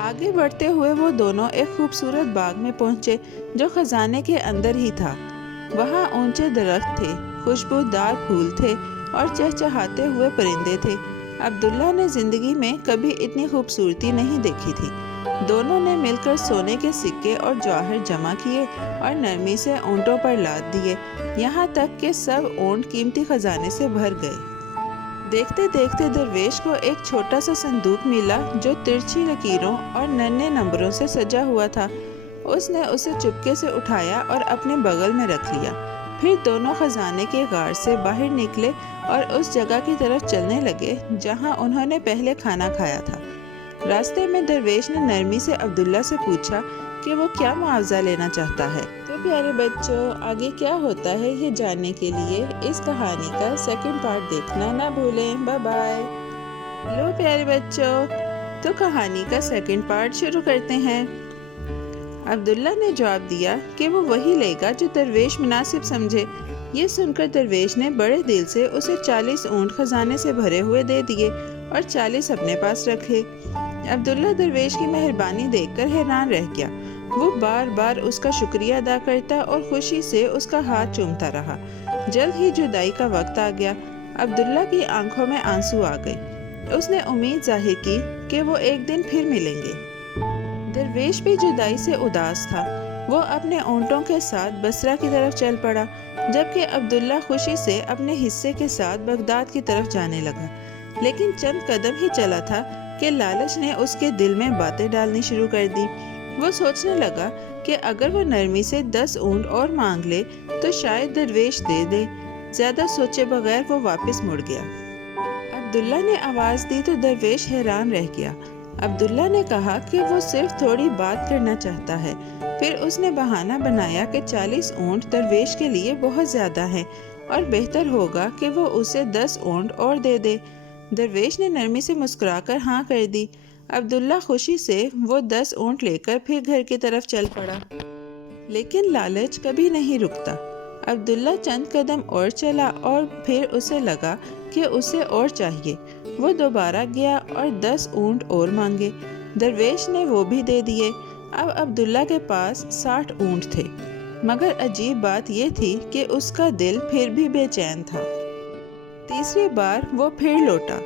آگے بڑھتے ہوئے وہ دونوں ایک خوبصورت باغ میں پہنچے جو خزانے کے اندر ہی تھا۔ وہاں اونچے درخت تھے، خوشبودار پھول تھے اور چہچہاتے ہوئے پرندے تھے۔ عبداللہ نے زندگی میں کبھی اتنی خوبصورتی نہیں دیکھی تھی۔ دونوں نے مل کر سونے کے سکے اور جواہر جمع کیے اور نرمی سے اونٹوں پر لاد دیے، یہاں تک کہ سب اونٹ قیمتی خزانے سے بھر گئے۔ دیکھتے دیکھتے درویش کو ایک چھوٹا سا صندوق ملا جو ترچھی لکیروں اور ننھے نمبروں سے سجا ہوا تھا۔ اس نے اسے چپکے سے اٹھایا اور اپنے بغل میں رکھ لیا۔ پھر دونوں خزانے کے غار سے باہر نکلے اور اس جگہ کی طرف چلنے لگے جہاں انہوں نے پہلے کھانا کھایا تھا۔ راستے میں درویش نے نرمی سے عبداللہ سے پوچھا کہ وہ کیا معاوضہ لینا چاہتا ہے۔ تو پیارے بچوں، آگے کیا ہوتا ہے یہ جاننے کے لیے اس کہانی کا سیکنڈ پارٹ دیکھنا نہ بھولیں۔ Bye bye. ہیلو پیارے بچوں، تو کہانی کا سیکنڈ پارٹ شروع کرتے ہیں۔ عبداللہ نے جواب دیا کہ وہ وہی لے گا جو درویش مناسب سمجھے۔ یہ سن کر درویش نے بڑے دل سے اسے 40 اونٹ خزانے سے بھرے ہوئے دے دیے اور 40 اپنے پاس رکھے۔ عبداللہ درویش کی مہربانی دیکھ کر حیران رہ گیا۔ وہ بار بار اس کا شکریہ ادا کرتا اور خوشی سے اس کا ہاتھ چومتا رہا۔ جلد ہی جدائی کا وقت آ گیا۔ عبداللہ کی آنکھوں میں آنسو آ گئے۔ اس نے امید ظاہر کی کہ وہ ایک دن پھر ملیں گے۔ درویش بھی جدائی سے اداس تھا۔ وہ اپنے اونٹوں کے ساتھ بصرہ کی طرف چل پڑا، جبکہ عبداللہ خوشی سے اپنے حصے کے ساتھ بغداد کی طرف جانے لگا۔ لیکن چند قدم ہی چلا تھا کہ لالچ نے اس کے دل میں باتیں ڈالنی شروع کر دی۔ وہ سوچنے لگا کہ اگر وہ نرمی سے 10 اونٹ اور مانگ لے تو شاید درویش دے دے۔ زیادہ سوچے بغیر وہ واپس مڑ گیا۔ عبداللہ نے آواز دی تو درویش حیران رہ گیا۔ عبداللہ نے کہا کہ وہ صرف تھوڑی بات کرنا چاہتا ہے۔ پھر اس نے بہانہ بنایا کہ 40 اونٹ درویش کے لیے بہت زیادہ ہیں اور بہتر ہوگا کہ وہ اسے 10 اونٹ اور دے دے۔ درویش نے نرمی سے مسکرا کر ہاں کر دی۔ عبداللہ خوشی سے وہ 10 اونٹ لے کر پھر گھر کی طرف چل پڑا۔ لیکن لالچ کبھی نہیں رکتا۔ عبداللہ چند قدم اور چلا اور پھر اسے لگا کہ اسے اور چاہیے۔ وہ دوبارہ گیا اور 10 اونٹ اور مانگے۔ درویش نے وہ بھی دے دیے۔ اب عبداللہ کے پاس 60 اونٹ تھے، مگر عجیب بات یہ تھی کہ اس کا دل پھر بھی بے چین تھا۔ تیسری بار وہ پھر لوٹا۔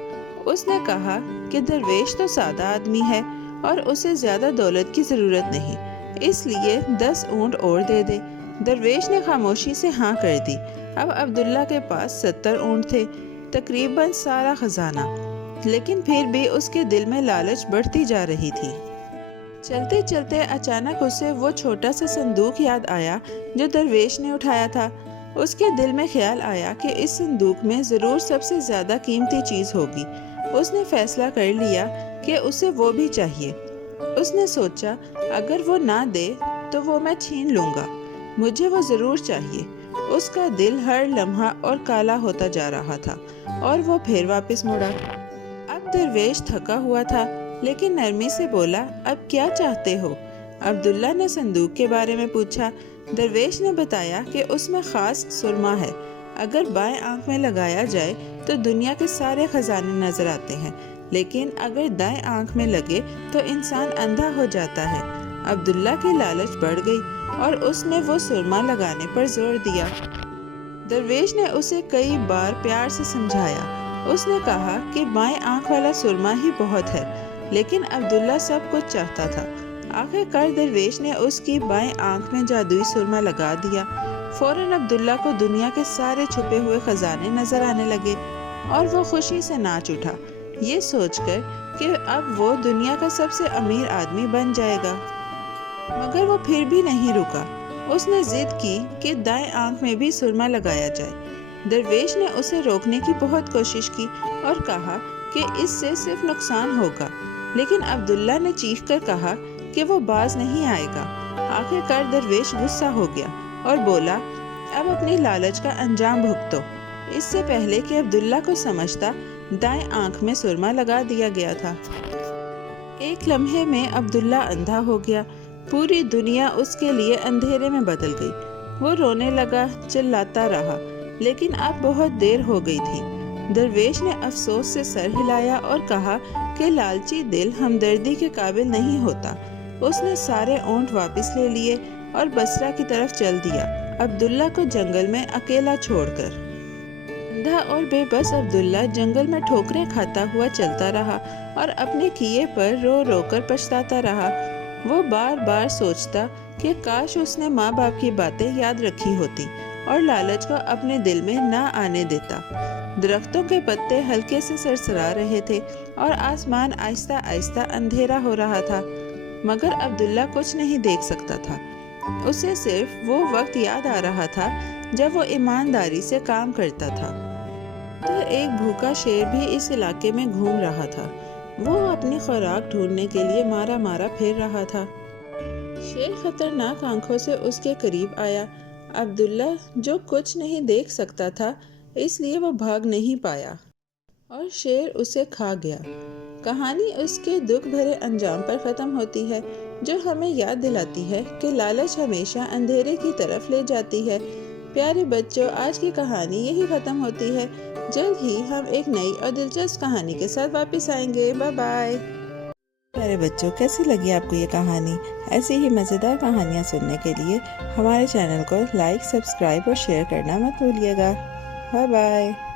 اس نے کہا کہ درویش تو سادہ آدمی ہے اور اسے زیادہ دولت کی ضرورت نہیں، اس لیے 10 اونٹ اور دے دے۔ درویش نے خاموشی سے ہاں کر دی۔ اب عبداللہ کے پاس 70 اونٹ تھے، تقریباً سارا خزانہ، لیکن پھر بھی اس کے دل میں لالچ بڑھتی جا رہی تھی۔ چلتے چلتے اچانک اسے وہ چھوٹا سا صندوق یاد آیا جو درویش نے اٹھایا تھا۔ اس کے دل میں خیال آیا کہ اس صندوق میں ضرور سب سے زیادہ قیمتی چیز ہوگی۔ اس نے فیصلہ کر لیا کہ اسے وہ بھی چاہیے۔ اس نے سوچا اگر وہ نہ دے تو وہ میں چھین لوں گا، مجھے وہ ضرور چاہیے۔ اس کا دل ہر لمحہ اور کالا ہوتا جا رہا تھا اور وہ پھر واپس مڑا۔ اب درویش تھکا ہوا تھا، لیکن نرمی سے بولا اب کیا چاہتے ہو؟ عبداللہ نے صندوق کے بارے میں پوچھا۔ درویش نے بتایا کہ اس میں خاص سرما ہے، اگر بائیں آنکھ میں لگایا جائے تو دنیا کے سارے خزانے نظر آتے ہیں، لیکن اگر دائیں آنکھ میں لگے تو انسان اندھا ہو جاتا ہے۔ عبداللہ کی لالچ بڑھ گئی اور اس نے وہ سرما لگانے پر زور دیا۔ درویش نے اسے کئی بار پیار سے سمجھایا۔ اس نے کہا کہ بائیں آنکھ والا سرما ہی بہت ہے، لیکن عبداللہ سب کچھ چاہتا تھا۔ آخر کار درویش نے اس کی بائیں آنکھ میں جادوئی سرما لگا دیا۔ فوراً عبداللہ کو دنیا کے سارے چھپے ہوئے خزانے نظر آنے لگے اور وہ خوشی سے ناچ اٹھا، یہ سوچ کر کہ اب وہ دنیا کا سب سے امیر آدمی بن جائے گا۔ مگر وہ پھر بھی نہیں رکا۔ اس نے ضد کی کہ دائیں آنکھ میں بھی سرما لگایا جائے۔ درویش نے اسے روکنے کی بہت کوشش کی اور کہا کہ اس سے صرف نقصان ہوگا، لیکن عبداللہ نے چیخ کر کہا کہ وہ باز نہیں آئے گا۔ آخر کار درویش غصہ ہو گیا اور بولا اب اپنی لالچ کا انجام بھگتو۔ اس سے پہلے کہ عبداللہ کو سمجھتا، دائیں آنکھ میں سرما لگا دیا گیا تھا۔ ایک لمحے میں عبداللہ اندھا ہو گیا۔ پوری دنیا اس کے لیے اندھیرے میں بدل گئی۔ وہ رونے لگا، چلاتا رہا، لیکن اب بہت دیر ہو گئی تھی۔ درویش نے افسوس سے سر ہلایا اور کہا کہ لالچی دل ہمدردی کے قابل نہیں ہوتا۔ اس نے سارے اونٹ واپس لے لیے اور بصرہ کی طرف چل دیا، عبداللہ کو جنگل میں اکیلا چھوڑ کر۔ اندھا اور بے بس عبداللہ جنگل میں ٹھوکریں کھاتا ہوا چلتا رہا اور اپنے کیے پر رو رو کر پچھتاتا رہا۔ وہ بار بار سوچتا کہ کاش اس نے ماں باپ کی باتیں یاد رکھی ہوتی اور لالچ کو اپنے دل میں نہ آنے دیتا۔ درختوں کے پتے ہلکے سے سرسرا رہے تھے اور آسمان آہستہ آہستہ اندھیرا ہو رہا تھا، مگر عبداللہ کچھ نہیں دیکھ سکتا تھا۔ اسے صرف وہ وقت یاد آ رہا تھا جب وہ ایمانداری سے کام کرتا تھا۔ ادھر ایک بھوکا شیر بھی اس علاقے میں گھوم رہا تھا۔ وہ اپنی خوراک ڈھونڈنے کے لیے مارا مارا پھر رہا تھا۔ شیر خطرناک آنکھوں سے اس کے قریب آیا۔ عبداللہ جو کچھ نہیں دیکھ سکتا تھا اس لیے وہ بھاگ نہیں پایا اور شیر اسے کھا گیا۔ کہانی اس کے دکھ بھرے انجام پر ختم ہوتی ہے، جو ہمیں یاد دلاتی ہے کہ لالچ ہمیشہ اندھیرے کی طرف لے جاتی ہے۔ پیارے بچوں، آج کی کہانی یہی ختم ہوتی ہے۔ جلد ہی ہم ایک نئی اور دلچسپ کہانی کے ساتھ واپس آئیں گے۔ Bye bye. پیارے بچوں، کیسی لگی آپ کو یہ کہانی؟ ایسی ہی مزیدار کہانیاں سننے کے لیے ہمارے چینل کو لائک، سبسکرائب اور شیئر کرنا مت بھولیے گا۔ Bye bye.